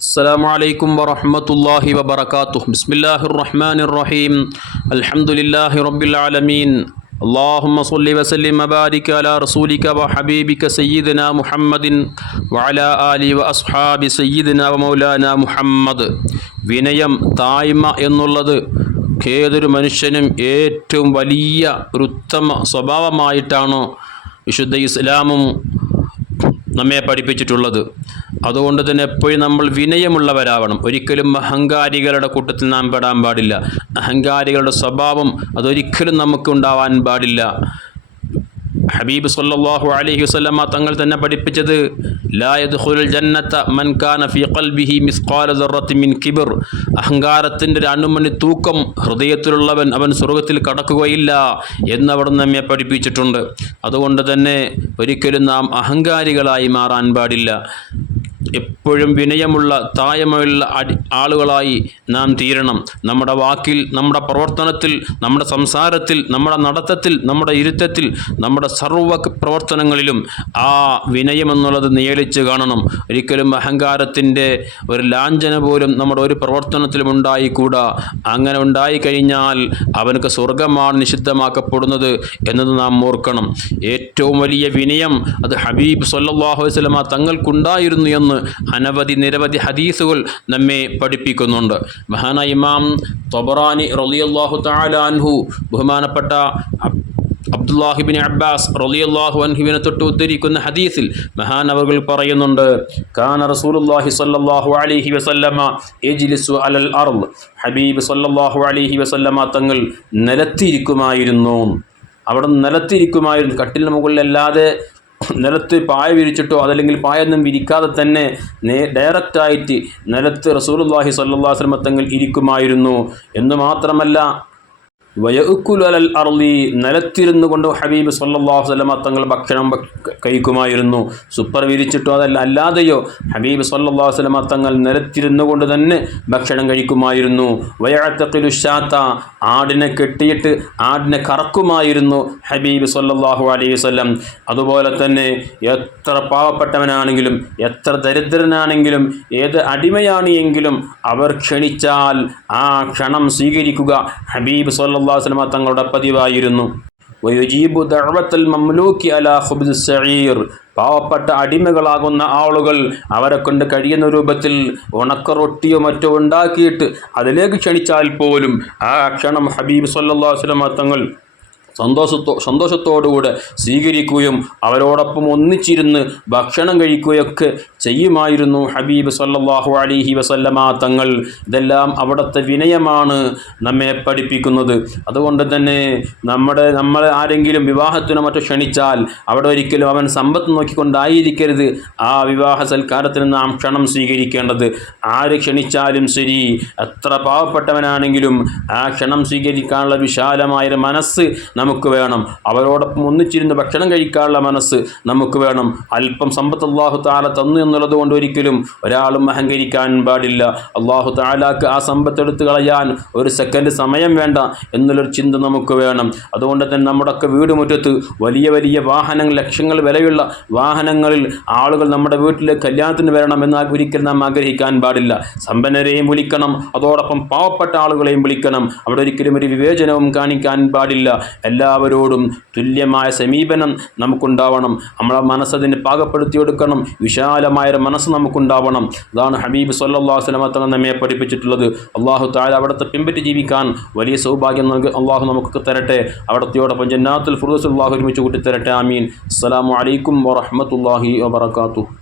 السلام عليكم ورحمة الله وبركاته بسم الله الرحمن الرحيم الحمد لله رب العالمين اللهم صل وسلم وبارك على رسولك وحبيبك سيدنا محمد وعلى آله وأصحاب سيدنا ومولانا മുഹമ്മദ് വിനയം തായ്മ എന്നുള്ളത് ഏതൊരു മനുഷ്യനും ഏറ്റവും വലിയ ഒരു ഉത്തമ സ്വഭാവമായിട്ടാണ് വിശുദ്ധ ഇസ്ലാമും നമ്മെ പഠിപ്പിച്ചിട്ടുള്ളത് അതുകൊണ്ട് തന്നെ എപ്പോഴും നമ്മൾ വിനയമുള്ളവരാവണം. ഒരിക്കലും അഹങ്കാരികളുടെ കൂട്ടത്തിൽ നാം പെടാൻ പാടില്ല. അഹങ്കാരികളുടെ സ്വഭാവം അതൊരിക്കലും നമുക്ക് ഉണ്ടാവാൻ പാടില്ല. ഹബീബ് സല്ലാഹു അലഹി വസല്ലമ തങ്ങൾ തന്നെ പഠിപ്പിച്ചത് അഹങ്കാരത്തിന്റെ ഒരു അണുമണി തൂക്കം ഹൃദയത്തിലുള്ളവൻ അവൻ സ്വർഗത്തിൽ കടക്കുകയില്ല എന്നവിടെ നമ്മെ പഠിപ്പിച്ചിട്ടുണ്ട്. അതുകൊണ്ട് തന്നെ ഒരിക്കലും നാം അഹങ്കാരികളായി മാറാൻ പാടില്ല. എപ്പോഴും വിനയമുള്ള തായമുള്ള അടി ആളുകളായി നാം തീരണം. നമ്മുടെ വാക്കിൽ നമ്മുടെ പ്രവർത്തനത്തിൽ നമ്മുടെ സംസാരത്തിൽ നമ്മുടെ നടത്തത്തിൽ നമ്മുടെ ഇരുത്തത്തിൽ നമ്മുടെ സർവ പ്രവർത്തനങ്ങളിലും ആ വിനയമെന്നുള്ളത് നിയലിച്ച് കാണണം. ഒരിക്കലും അഹങ്കാരത്തിന്റെ ഒരു ലാഞ്ചന പോലും നമ്മുടെ ഒരു പ്രവർത്തനത്തിലും ഉണ്ടായിക്കൂടാ. അങ്ങനെ ഉണ്ടായിക്കഴിഞ്ഞാൽ അവനക്ക് സ്വർഗമാണ് നിഷിദ്ധമാക്കപ്പെടുന്നത് എന്നത് നാം ഓർക്കണം. ഏറ്റവും വലിയ വിനയം അത് ഹബീബ് സല്ലാഹു വസ്ലമ തങ്ങൾക്കുണ്ടായിരുന്നു എന്ന് അനവധി നിരവധി ഹദീസുകൾ നമ്മെ പഠിപ്പിക്കുന്നുണ്ട്. മഹാന ഇമാം തൊബറാനി റളിയല്ലാഹു തആല അൻഹു ബഹുമാനപ്പെട്ട അബ്- അബ്ദുല്ലാഹിബിൻ അബ്ബാസ് റളിയല്ലാഹു അൻഹുവിനെ തൊട്ട് ഉദ്ധരിക്കുന്ന ഹദീസിൽ മഹാനവകൾ പറയുന്നുണ്ട് കാന റസൂലുള്ളാഹി സ്വല്ലല്ലാഹു അലൈഹി വസല്ലമ യജ്ലിസു അലൽ അർൾ ഹബീബ് സ്വല്ലല്ലാഹു അലൈഹി വസല്ലമ തങ്ങൾ നിലത്തിരിക്കുമായിരുന്നു. അവിടെ നിലത്തിരിക്കുമായിരുന്നു കട്ടിലിന് മുകളിലല്ലാതെ നിലത്ത് പായ വിരിച്ചിട്ടോ അതല്ലെങ്കിൽ പായൊന്നും വിരിക്കാതെ തന്നെ നേ ഡയറക്റ്റായിട്ട് നിലത്ത് റസൂലുള്ളാഹി അള്ളാഹി അലൈഹി വസല്ലമ തങ്ങൾ ഇരിക്കുമായിരുന്നു. എന്ന് മാത്രമല്ല വയക്കുലു അലൽ അർലി നിലത്തിരുന്നു കൊണ്ട് ഹബീബ് സല്ലാഹു വല്ലമ തങ്ങൾ ഭക്ഷണം കഴിക്കുമായിരുന്നു. സുപ്പർ വിരിച്ചിട്ടോ അതല്ല അല്ലാതെയോ ഹബീബ് സല്ലാഹു വസല്ലമ തങ്ങൾ നിലത്തിരുന്നു കൊണ്ട് തന്നെ ഭക്ഷണം കഴിക്കുമായിരുന്നു. വയഅത്തഖിലു ഷാത്ത ആടിനെ കെട്ടിയിട്ട് ആടിനെ കറക്കുമായിരുന്നു ഹബീബ് സല്ലാഹു അലൈഹി വല്ലം അതുപോലെ തന്നെ എത്ര പാവപ്പെട്ടവനാണെങ്കിലും എത്ര ദരിദ്രനാണെങ്കിലും ഏത് അടിമയാണ് എങ്കിലും അവർ ക്ഷണിച്ചാൽ ആ ക്ഷണം സ്വീകരിക്കുക ഹബീബ് സല്ലല്ലാഹു അലൈഹി തങ്ങളുടെ പതിവായിരുന്നു. വയുജീബു ദഅവത്തൽ മംലൂക്കി അലാ ഖുബ്സ് സഈർ. പാവപ്പെട്ട അടിമകളാകുന്ന ആളുകൾ അവരെ കൊണ്ട് കഴിയുന്ന രൂപത്തിൽ ഉണക്ക റൊട്ടിയോ മറ്റോ ഉണ്ടാക്കിയിട്ട് അതിലേക്ക് ക്ഷണിച്ചാൽ പോലും ആ ക്ഷണം ഹബീബ് സല്ലല്ലാഹു അലൈഹി തങ്ങൾ സന്തോഷത്തോ സന്തോഷത്തോടുകൂടെ സ്വീകരിക്കുകയും അവരോടൊപ്പം ഒന്നിച്ചിരുന്ന് ഭക്ഷണം കഴിക്കുകയൊക്കെ ചെയ്യുമായിരുന്നു ഹബീബ് സല്ലാഹു അലിഹി വസല്ലമ തങ്ങൾ. ഇതെല്ലാം അവിടുത്തെ വിനയമാണ് നമ്മെ പഠിപ്പിക്കുന്നത്. അതുകൊണ്ട് തന്നെ നമ്മുടെ നമ്മൾ ആരെങ്കിലും വിവാഹത്തിനോ മറ്റോ ക്ഷണിച്ചാൽ അവിടെ ഒരിക്കലും അവൻ സമ്പത്ത് നോക്കിക്കൊണ്ടായിരിക്കരുത്. ആ വിവാഹ സൽക്കാരത്തിന് നാം ക്ഷണം സ്വീകരിക്കേണ്ടത്. ആര് ക്ഷണിച്ചാലും ശരി. എത്ര പാവപ്പെട്ടവനാണെങ്കിലും ആ ക്ഷണം സ്വീകരിക്കാനുള്ള വിശാലമായ മനസ്സ് നമുക്ക് വേണം. അവരോടൊപ്പം ഒന്നിച്ചിരുന്ന് ഭക്ഷണം കഴിക്കാനുള്ള മനസ്സ് നമുക്ക് വേണം. അല്പം സമ്പത്ത് അള്ളാഹു താല തന്നു എന്നുള്ളത് കൊണ്ട് ഒരിക്കലും ഒരാളും അഹങ്കരിക്കാൻ പാടില്ല. അള്ളാഹു താലാക്ക് ആ സമ്പത്ത് എടുത്തു കളയാൻ ഒരു സെക്കൻഡ് സമയം വേണ്ട എന്നുള്ളൊരു ചിന്ത നമുക്ക് വേണം. അതുകൊണ്ട് തന്നെ നമ്മുടെയൊക്കെ വീട് മുറ്റത്ത് വലിയ വലിയ വാഹനങ്ങൾ ലക്ഷങ്ങൾ വിലയുള്ള വാഹനങ്ങളിൽ ആളുകൾ നമ്മുടെ വീട്ടിൽ കല്യാണത്തിന് വരണം എന്നാൽ ഒരിക്കലും നാം ആഗ്രഹിക്കാൻ പാടില്ല. സമ്പന്നരെയും വിളിക്കണം. അതോടൊപ്പം പാവപ്പെട്ട ആളുകളെയും വിളിക്കണം. അവിടെ ഒരിക്കലും ഒരു വിവേചനവും കാണിക്കാൻ പാടില്ല. എല്ലാവരോടും തുല്യമായ സമീപനം നമുക്കുണ്ടാവണം. നമ്മളെ മനസ്സതിന് പാകപ്പെടുത്തിയെടുക്കണം. വിശാലമായൊരു മനസ്സ് നമുക്കുണ്ടാവണം. അതാണ് ഹബീബ് സല്ലല്ലാഹു അലൈഹി വസല്ലമ തങ്ങൾ നമ്മെ പഠിപ്പിച്ചിട്ടുള്ളത്. അള്ളാഹു താല അവിടുത്തെ പിൻപറ്റി ജീവിക്കാൻ വലിയ സൗഭാഗ്യം നൽകി അള്ളാഹു നമുക്ക് തരട്ടെ. അവിടത്തെയോടൊപ്പം ജന്നാത്തുൽ ഫുറൂസ് അള്ളാഹു ഒരുമിച്ച് കൂട്ടി തരട്ടെ ആമീൻ. അസ്സലാമു അലൈക്കും വറഹ്മത്തുള്ളാഹി വബറകാതുഹു.